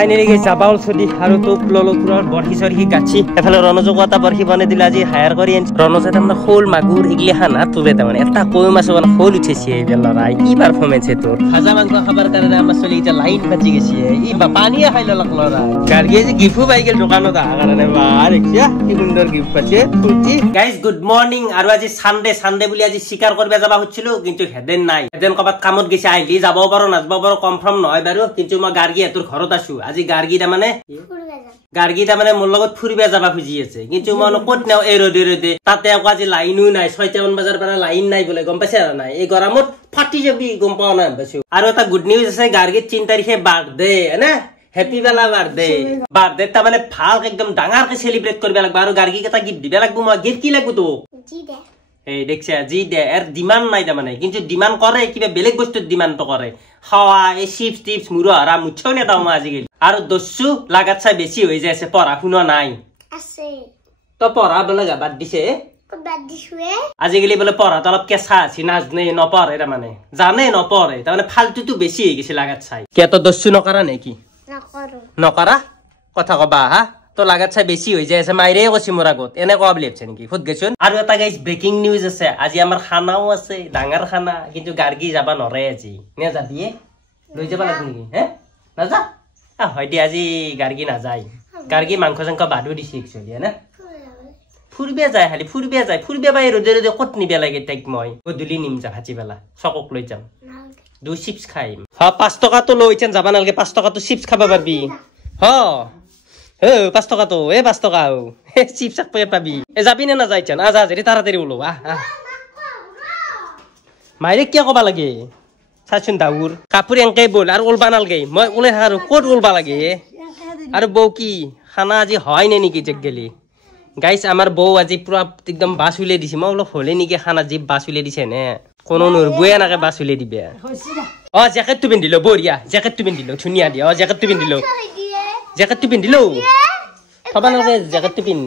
finally গাইছ যাবা ওলছদি আৰু তোপ ললো পুৰৰ বৰশী চৰশী গাছি এফালে ৰনজকো এটা বৰশী বনাই দিলে আজি হায়াৰ কৰি আনিছে ৰনজে তাৰমানে শোল মাগুৰ এগিলা খানা তোৰে তাৰমানে এটা কৈ মাছ মানে শোল উঠিছে এইবাৰ লৰাই কি পাৰফৰ্মেঞ্চ তোৰ ভাজা মাংস খাবৰ কাৰণে আমাৰ চলি এতিয়া লাইন বাজি গৈছে ই পানীয়ে খাই ললক লৰা গাড়ীয়ে যে গিফ্টো পাই গেল দোকানত আহাৰ কাৰণে বাহ দেখিছা কি সুন্দৰ গিফ্ট পাইছে ফুটি গাইজ গুড মৰ্নিং আৰু আজি সানডে বুলি আজি শিকাৰ কৰিব যাবা হচ্ছিলো কিন্তু হেডেন নাই হেডেন কবাত কামত গৈছে আইলি যাব পাৰো নাজব পাৰো কনফাৰ্ম নহয় বাৰু কিন্তু মই গাৰ্গী এটোৰ ঘৰত আছো আজি গাৰ্গী তাৰমানে মোৰ লগত ফুৰিব যাবা খুজি আছে কিন্তু মই ক'ত নেও এই ৰদে তাতে আকৌ আজি লাইনো নাই 6টামান বজাৰ পৰা লাইন নাই বোলে গম পাইছা নাই এই গৰমত ফাটি যাবি গম পাও না পাইছো আৰু এটা গুড নিউজ আছে গাৰ্গীৰ 3 তাৰিখে বাৰ্থডে না হ্যাপি বেলা বাৰ্থডে তাৰমানে ভাল একদম ডাঙৰকে সেলিব্ৰেট কৰিব লাগিব আৰু গাৰ্গীক এটা গিফ্ট দিব লাগিব মই গিফ্ট কি লাগিব তো জি দে এই দেখছা জি দে এর ডিমান্ড নাই তাৰমানে কিন্তু ডিমান্ড কৰে কিবা বেলেগ বস্তুৰ ডিমান্ড তো কৰে খাওয়া এই চিপস টিপস মুৰো আৰা মুছও নেতাও মই আজিকালি আৰু দস্যু লাগাত চাই বেছি হৈ যাইছে পঢ়া শুনা নাই আছে তো পঢ়া বলে বাদ দিছে বাদ দিছুৱে আজিকালি বলে পঢ়াত অলপ কেঁচা আছে নাজনে নপঢ়ে তাৰমানে জানে নপঢ়ে তাৰমানে ফালতুটো বেছি হৈ গৈছে লাগাত চাই কে তো দস্যু নকৰা নেকি নকৰা কথা কবা হা তো লাগাত চাই বেছি হৈ যায় আছে মাইৰে কৈছি মোৰ আগত এনে কোৱা বুলি ভাবছে নেকি খুদ গৈছোন আৰু এটা গাইজ ব্ৰেকিং নিউজ আছে আজি আমাৰ খানাও আছে ডাঙৰ খানা কিন্তু গাৰ্গী যাবা নৰে আজি নে যাবিয়ে লৈ যাবা লাগিব নেকি হে নাযা হয় দিয়া আজি গাৰ্গী নাযায় গাৰ্গী মাংস চাংস বাদু দিছে একচুৱেলি না ফুৰিবে যায় খালি ফুৰিবে বাই ৰদে ক'ত নিবে লাগে তাইক মই গধূলি নিম যা ভাজি পেলা চকক লৈ যাম 2 চিপছ খাইম হা 5 টকা তো লৈ যান যাবা নালগে 5 টকা তো চিপছ খাবা পারবি হ 5 টকা তো 5 টকা চিপছ পাবি যাবি না যাই চান আজা যদি তাড়াতাড়ি ওলো মাইরে কি কবা লাগে চাচোন দাউর কাপোৰ এংকে বল আৰু ওলবা নালগে মই ওলে আৰু ক'ত ওলবা লাগে আৰু বৌ কি খানা আজি হয় নে নেকি জেক গেলি গাইস আমাৰ বৌ আজি পুৰা একদম বাছ উলিয়াই দিছে মই অলপ হলে নেকি খানা জিপ বাছ উলিয়াই দিছে নে কোনো নৰবুৱে নাকে বাছ উলিয়াই দিবে জেকেটটো পিন্ধিলো বঢ়িয়া জেকেটটো পিন্ধিলো ধুনীয়া দিয়া জেকেটটো পিন্ধিলো থবা নালাগে জেকেটটো পিন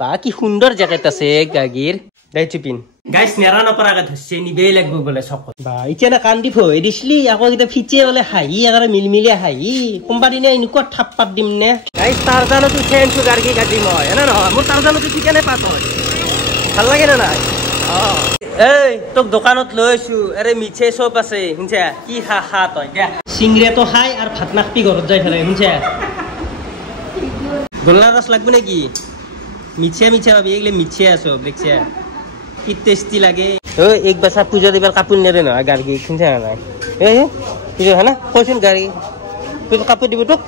বা কি সুন্দৰ জেকেট আছে গাগীৰ দাইটো পিন গাইস নেৰা নপৰাকে ধৰছে নিবেই লাগিব বলে চকত বা এতিয়া না কান্দি ভই দিছলি আকৌ এটা ফিচে বলে হাঁহি একাৰে মিলমিলি হাঁহি কোনবা দিনে এনেকুৱা থাপ পাত দিম নে গাইস তাৰ জানতো ফেনছু গাৰ্গী কাটি মই এনে নহয় মোৰ তাৰ জানতো ঠিকানে পাত হয় ভাল লাগে না নাই এই তোক দোকানত লৈছো আরে মিছে সব আছে শুনছা কি খা তই দে সিংৰে তো খাই আৰ ভাত নাখপি ঘৰত যাই ফেলে শুনছা গোল্লা রস লাগবে নাকি মিছে ভাবি এগুলো মিছে আছো দেখছা কি টেস্টি লাগে ও এক বছর পূজা দিবার কাপড় নেরে না গার্গী শুনছা না পূজা হ্যাঁ না কইছুন গার্গী তুই কাপড় দিব তোক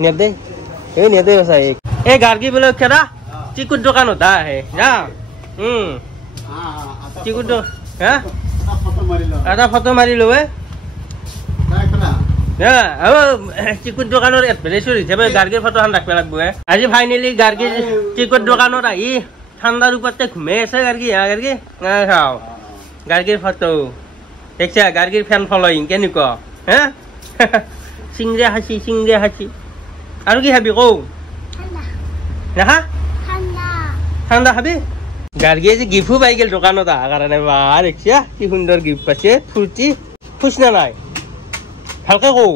নিয়ে দে বসা এই গার্গী বলে কেডা চিকুর দোকানত আহে যা চিকুর হ্যাঁ এটা ফটো মারিলো চিকুর দোকানের গার্গীর ফটো রাখবে লাগবে আজি ফাইনালি গার্গীর চিকুর দোকানত আহি ঠান্ডার উপরতে ঘুমে আছে গার্গী খাও গার্গীর ফটো দেখছা গার্গীর ফ্যান ফলোয়িং কেনেকুৱা হ্যাঁ চিংৰে হাসি আৰু কি খাবি কৌ দেখা ঠান্ডা খাবি গাৰ্গীয়ে যে গিফ্টও পাই গেল দোকানত আহাৰ কাৰণে বা দেখছা কি সুন্দৰ গিফ্ট পাইছে ফুৰ্তি খুশ না নাই ভালকে কৌ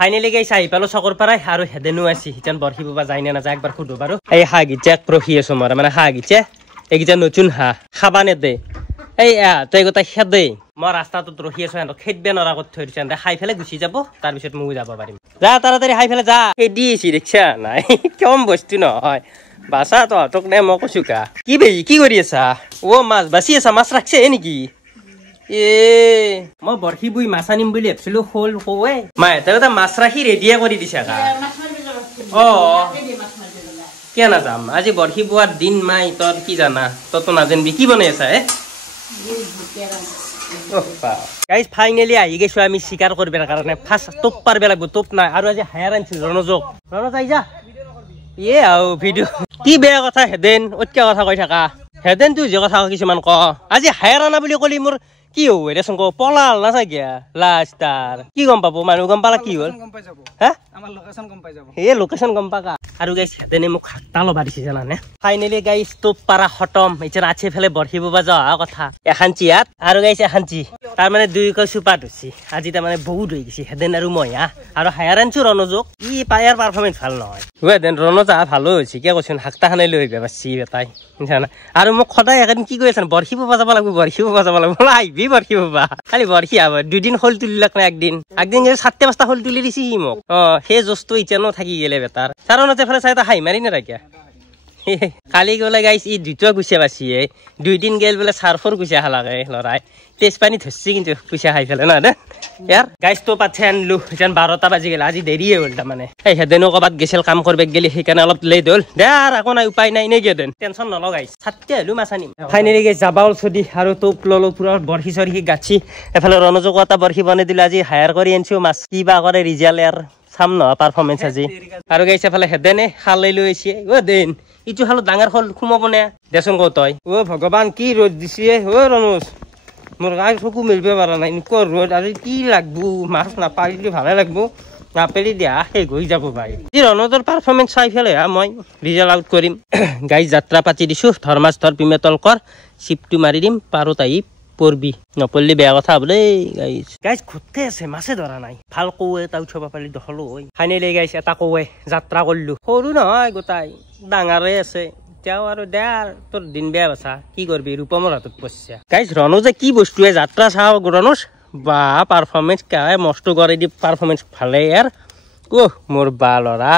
ফাইনালি গাইছ আহি পালো চকৰ পৰাই আৰু হেদেনো আছে সিটান বৰশী বাবা যায় না নাযায় একবাৰ সুধো বাৰু এই হাগিছে ৰখি আছো মই মানে হাগিছে এইকেইটা নতুন খাবা নেদে এই তই গোটাই খেদে মই ৰাস্তাটোত ৰখি আছো সিহঁতক খেদবে নৰা কৰি থৈ দিছে খাই ফেলে গুচি যাব তাৰপিছত ময়ো যাব পাৰিম যা তাড়াতাড়ি খাই ফেলে যা খেদি আহিছি দেখছা নাই কম বস্তু নহয় বাচা তহঁতক নে মই কৈছো কা কি কৰি আছা মাছ বাচি আছা মাছ ৰাখছে নেকি মই বৰশী বুই মাছ আনিম বুলি ভাবছিলো শোল কৌৱে মায়ে তই এটা মাছ ৰাখি ৰেডিয়ে কৰি দিছা কা কিয় নাযাম আজি বৰশী বোৱাৰ দিন মাই তই কি জানা তইতো নাজানিবি কি বনাই আছা গাইজ ফাইনেলি আহি গৈছো আমি শিকাৰ কৰিবৰ কাৰণে ফাৰ্ষ্ট টোপ পাৰব লাগিব টোপ নাই আৰু আজি হায়াৰ আনিছো ৰনজ আহি যা ভিডিঅ কি বেয়া কথা হেদেন অতকে কথা কৈ থাকা হেদেন তুই যে কথা কিছুমান ক আজি হায়াৰ আনা বুলি কলি মোৰ কি হ'ব দেচোন ক পলাল না চাগে লাষ্ট তাৰ কি গম পাব মানুহ গম পালা কি হ'ল হা আমাৰ লোকেশ্যন গম পাই যাব এই লোকেশ্যন গম পাকা আৰু গাইছ হেতেনে মোক হাতটা লবা দিছে জানানে ফাইনেলি গাইছ টপ পাৰা খতম এতিয়া আছে ফেলে বৰশী বাবা যোৱা কথা এখন চিয়াত আৰু গাইছ এখন চি তাৰ মানে দুইকৈ চুপাত হৈছে আজি তাৰ মানে বহুত হৈ গৈছে হেতেন আৰু মই আৰু হায়াৰ আনছো ৰণজক ই পায়াৰ পাৰফৰ্মেন্স ভাল নহয় হেতেন ৰণজা ভালো হৈছে কিয় কৈছোন হাকটা খানাই লৈ আহিবা বাচি বেটাই জানা আৰু মোক সদায় এখন কি কৈ আছে বৰশী বাবা যাব লাগিব বৰশী বাবা যাব লাগিব আহিবি বৰশী বাবা খালি বৰশী আব দুদিন হল তুলিলাক না একদিন 7-5টা হল তুলি দিছি সি মোক সেই জস্তু ইতিয়ানো থাকি গেলে বেটাৰ চাৰণতে ফেলে চাই এটা হাই মাৰি নাৰাখিয়া কালি গলে গাইছ ই দুটা কুচিয়া বাচিয়ে 2 দিন গেল বোলে 4 কুচিয়া হালাকে লৰাই তেজপানী ধরছি কিন্তু কুচিয়া খাই ফেলে না দে ইয়ার গাইছ তো পাছে আনলো যেন 12টা বাজি গেল আজি দেরিয়ে হল তাৰ মানে এই হেদেনো কবাত গেছিল কাম কৰবে গেলি সেইকাৰণে অলপ লেট হল দে আর আকো নাই উপায় নাই নেকি দেন টেনশন নলগাইছ ছাত্তে হলো মাছানি ফাইনালি গাইছ জাবাউল ছদি আৰু তো ললো পুৰা বৰশী সৰশী গাছি এফালে ৰণজক এটা বৰশী বনাই দিলে আজি হায়াৰ কৰি আনছো মাছ কিবা কৰে ৰিজাল্ট ইয়াৰ চাম ন পাৰফৰমেন্স আজি আৰু গাইছ এফালে হেদেনে খালে লৈ আহিছে ও দেন ইটো হালত ডাঙৰ হল খুমাব নে দেচোন কও তই ও ভগৱান কি ৰদ দিছে ও ৰণজ মোৰ গাই চকু মিলবে পাৰা নাই কৰ ৰোড আৰু কি লাগবো মাছ না পাইলে ভালে লাগবো না পেলি দিয়া হে গই যাব ভাই জি ৰণজৰ পাৰফৰমেন্স চাই ফেলে মই ৰিজাল্ট আউট কৰিম গাইছ যাত্ৰা পাতি দিছো ধৰ্মাস ধৰ পিমেতল কৰ চিপটো মাৰি দিম পাৰো তাই পৰবি নপৰলি বেয়া কথা বোলে গাইছ গাইছ খুঁটতে আছে মাছে ধৰা নাই ভাল কৌৱে তাও উঠাব পালি দখলো হয় ফাইনেলি গাইছ এটা কৌৱে যাত্ৰা কৰিলো সৰু নহয় গোটাই ডাঙৰে আছে তেওঁ আৰু দেৰ তোৰ দিন বেয়া বাছা কি কৰবি ৰূপমৰ হাতত পইচা গাইছ ৰণজে কি বস্তুৱে যাত্ৰা চাও ৰণজ বা পাৰফৰমেন্স কায় মস্ত কৰে দি পাৰফৰমেন্স ভালে ইয়াৰ ও মোৰ বা লৰা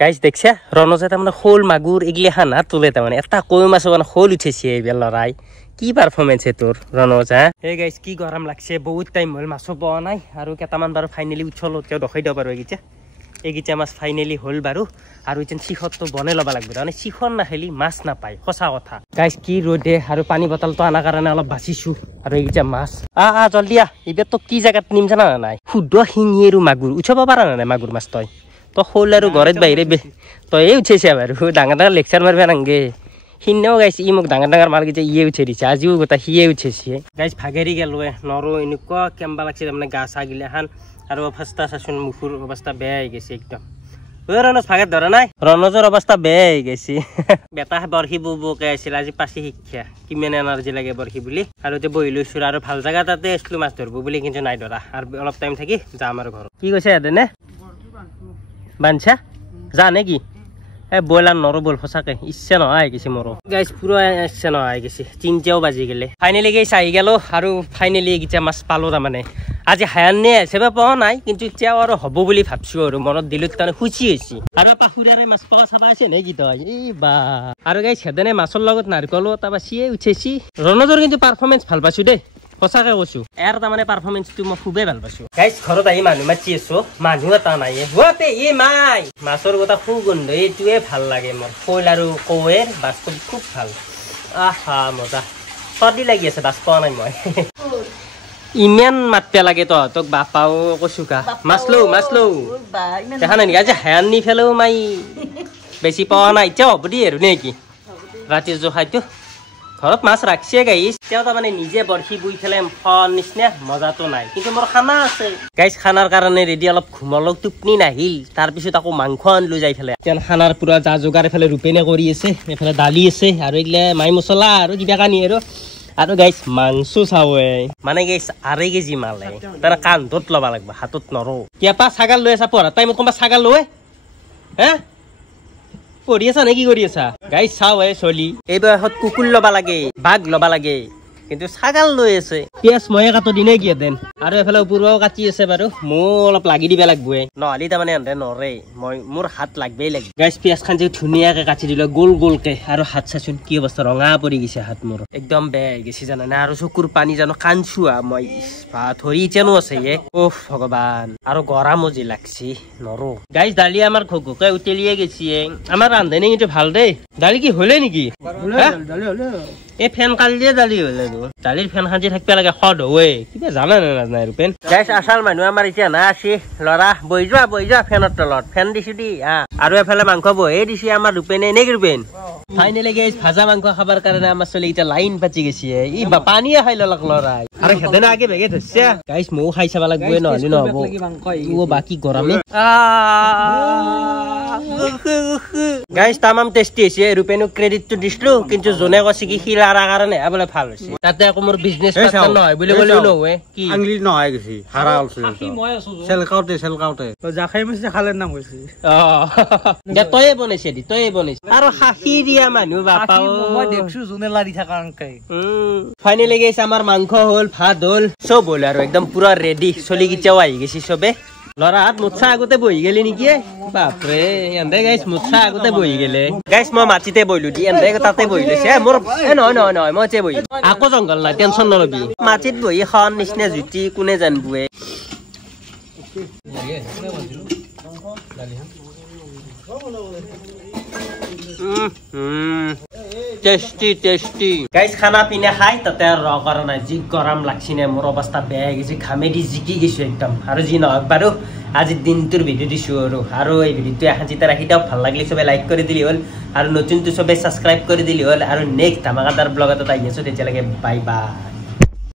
গাইছ দেখছে ৰণজে তাৰ মানে শোল মাগুৰ এগলি হানা তোলে তাৰ মানে এটা কই মাছ মানে শোল উঠেছে এই লৰাই কি পাৰফৰমেন্স তোৰ ৰণজ হ্যাঁ হে গাইছ কি গৰম লাগছে বহুত টাইম হল মাছ পাওয়া নাই আৰু কেটামান বাৰু ফাইনালি উঠলো তেও দেখাই দিব পাৰো এইগিটা মাছ ফাইনালি হল বাৰু আৰু ইতেন শিখত তো বনে লবা লাগবে মানে শিখন নাখালি মাছ নাপায় সঁচা কথা গাইছ কি ৰদে আৰু পানী বটল তো আনা কাৰণে অলপ বাচিছো আৰু এইগিটা মাছ জলদি এবাৰ তো কি জায়গাত নিম জানা নাই শুদ্ধ শিঙি আৰু মাগুৰ উঠাব পাৰা নাই মাগুৰ মাছ তই তো শোল আৰু ঘৰত বাহিৰে তই উঠেছে বাৰু ডাঙৰ ডাঙৰ লেকচাৰ মাৰিবা নাংগে সিন্নেও গাইছ ই মোক ডাঙৰ ডাঙৰ মাল গিছে ইয়ে উঠে দিছে আজিও গোটা সিয়ে উঠেছে গাইছ ভাগেৰি গেলোৱে নৰো এনেকুৱা কেম্বা লাগছে তাৰমানে গা চা গিলাখান আৰু অৱস্থা চাচোন মুখৰ অৱস্থা বেয়া হৈ গৈছে একদম ৰণজ ভাগে ধৰা নাই ৰণজৰ অৱস্থা বেয়া হৈ গৈছে বেটা বৰশী বুবকে আছিল আজি পাছি শিক্ষা কিমান এনাৰ্জি লাগে বৰশী বুলি আৰু এতিয়া বহি লৈছো আৰু ভাল জায়গা তাতে আসলো মাছ ধৰবো বুলি কিন্তু নাই ধৰা আৰু অলপ টাইম থাকি যাম আৰু ঘৰত কি কৈছে এনে বানছা যা নে কি ব্ৰইলাৰ নৰো বল সঁচাকে ইচ্ছা নহয় গৈছে মোৰ গাইছ পুৰা ইচ্ছা নহয় গৈছে 3টাও বাজি গেলে ফাইনেলি গাইছ আহি গেল আৰু ফাইনেলি এইকেইটা মাছ পালো তাৰমানে আজি হায়ানে হিচাপে পোৱা নাই কিন্তু এতিয়াও আৰু হ'ব বুলি ভাবছো আৰু মনত দিলো তাৰমানে খুচি হৈছে আৰু পাহুৰাৰে মাছ পোৱা চাবা আছে নে কি তই এই বা আৰু গাইছ হেদেনে মাছৰ লগত নাৰিকলো তাৰপৰা চিয়ে উঠেছি ৰণজৰ কিন্তু পাৰফৰমেন্স ভাল পাইছো দেই সঁচাকে কৈছো ইয়াৰ তাৰমানে পাৰফৰমেন্সটো মই খুবেই ভাল পাইছো গাইছ ঘৰত আহি মানুহ মাতি আছো মানুহ এটা নাই হোৱাতে ই মাই মাছৰ কথা সুগন্ধ এইটোৱে ভাল লাগে মোৰ শোল আৰু কৌৱেৰ বাস্তু খুব ভাল আহা মজা চৰ্দি লাগি আছে বাছ পোৱা নাই মই ইমান মাতপে লাগে তহঁতক বাপাও কৈছো কা মাছ লও দেখা নাই নেকি আজি হায়ান নি ফেলেও মাই বেছি পোৱা নাই এতিয়া হ'ব দি আৰু নেকি ৰাতিৰ জোখাইতো ঘৰত মাছ ৰাখছে গাইছ তেওঁ তাৰমানে নিজে বৰশী বুই ফেলে ফোন নিচিনা মজাটো নাই কিন্তু মোৰ খানা আছে গাইছ খানাৰ কাৰণে ৰেডি অলপ ঘুমলক টোপনি নাহিল তাৰপিছত আকৌ মাংস আনলো যাই ফেলে তেন খানাৰ পুৰা যা যোগাৰ এফালে ৰূপেনে কৰি আছে এফালে দালি আছে আৰু এইগিলা মাই মছলা আৰু কিবা কানি আৰু গাইছ মাংস চাৱে মানে গাইছ 2.5 কেজি মালে তাৰ কান্ধত লবা লাগব হাতত নৰো কিয়াপা ছাগাল লৈ আছা পঢ়া টাইমত কোনবা ছাগাল লৈ হে পঢ়ি আছা নে কি কৰি আছা গাইছ চাও চলি এই বয়সত কুকুৰ লবা লাগে বাঘ লবা লাগে কিন্তু ছাগাল লৈ আছে পিয়াজ ময়ে কাটো দিনে কি দেন আৰু এফালে ওপৰও কাটি আছে বাৰু মো অলপ লাগি দিবা লাগবে নহলি তাৰমানে এন্তে নৰে মই মোৰ হাত লাগবেই লাগে গাইছ পিয়াজ খান যে ধুনীয়াকে কাটি দিলে গোল গোলকে আৰু হাত চাচোন কি অৱস্থা ৰঙা পৰি গৈছে হাত মোৰ একদম বেয়া হৈ গৈছে জানা না আৰু চকুৰ পানী জানো কাঞ্চুৱা মই ধৰি জানো আছে ওহ ভগৱান আৰু গৰমো যি লাগছি নৰো গাইছ দালি আমাৰ ঘুকে উতেলিয়ে গেছি আমাৰ ৰান্ধনি কিন্তু ভাল দেই দালি কি হলে নেকি এই ফেন কালি দিয়ে দালি হলে দালিৰ ফেন খাজি থাকিব লাগে সদ হয় কিবা জানা নাই ৰূপেন গাইছ আচাল মানুহ আমাৰ এতিয়া না আছে লৰা বহি যোৱা ফেনৰ তলত ফেন দিছো দি আৰু এফালে মাংস বহে দিছে আমাৰ ৰূপেনে নে ৰূপেন ফাইনেলি গাইছ ভাজা মাংস খাবৰ কাৰণে আমাৰ চলি এতিয়া লাইন পাতি গৈছে ই পানীয়ে খাই ললাক লৰাই আৰু আরে সেদিন আগে বেগে ধরছে গাইস মৌ খাই চাবা লাগবে নহলে নহব ও বাকি গরমে গাইস তামাম টেস্টি হৈছে রুপেনু ক্রেডিট তো দিছলো কিন্তু জনে কছে কি হিলারা কারণে বলে ভাল হৈছে তাতে আকৌ মোর বিজনেস পার্টনার নহয় বলি বলি নহৱে কি আংলি নহয় গেছি হারা অলছে সেলকাউটে তো জাখাই মিছে খালের নাম হইছে দে তয়ে বনাইছে দি তয়ে বনাইছে আৰু হাঁহি দিয়া মানুহ বাপা মই দেখছো জুনে লাৰি থাকা আংকাই ফাইনালি গাইস আমাৰ মাংস হল ভাত হল সব হল আৰু একদম পুৰা ৰেডি চলি গিচাও আহি গেছি সবে লৰা হাত মুচ্ছা আগতে বহি গেলি নেকি বাপরে এন্দে গাইস মুচ্ছা আগতে বহি গেলে গাইস মই মাটিতে বইলো দি এন্দে তাতে বহি লৈছে মোৰ নহয় নহয় নহয় মই বহি আকৌ জংগল নাই টেনশন নলবি মাটিত বহি খন নিচিনা জুতি কোনে জানবুৱে টেস্টি টেস্টি গাইস খানা পিনা খাই তাতে ৰ কৰা নাই যি গৰম লাগছি নে মোৰ অৱস্থা বেয়া হৈ গৈছে ঘামেদি জিকি গৈছো একদম আৰু যি নহওক বাৰু আজি দিনটোৰ ভিডিঅ' দিছো আৰু এই ভিডিঅ'টো এখন চিতা ৰাখি দিয়ক ভাল লাগিলে সবে লাইক কৰি দিলি হ'ল আৰু নতুনটো সবে সাবস্ক্ৰাইব কৰি দিলি হ'ল আৰু নেক্সট ধামাকাদাৰ ব্লগ এটা আহি আছো তেতিয়ালৈকে বাই বাই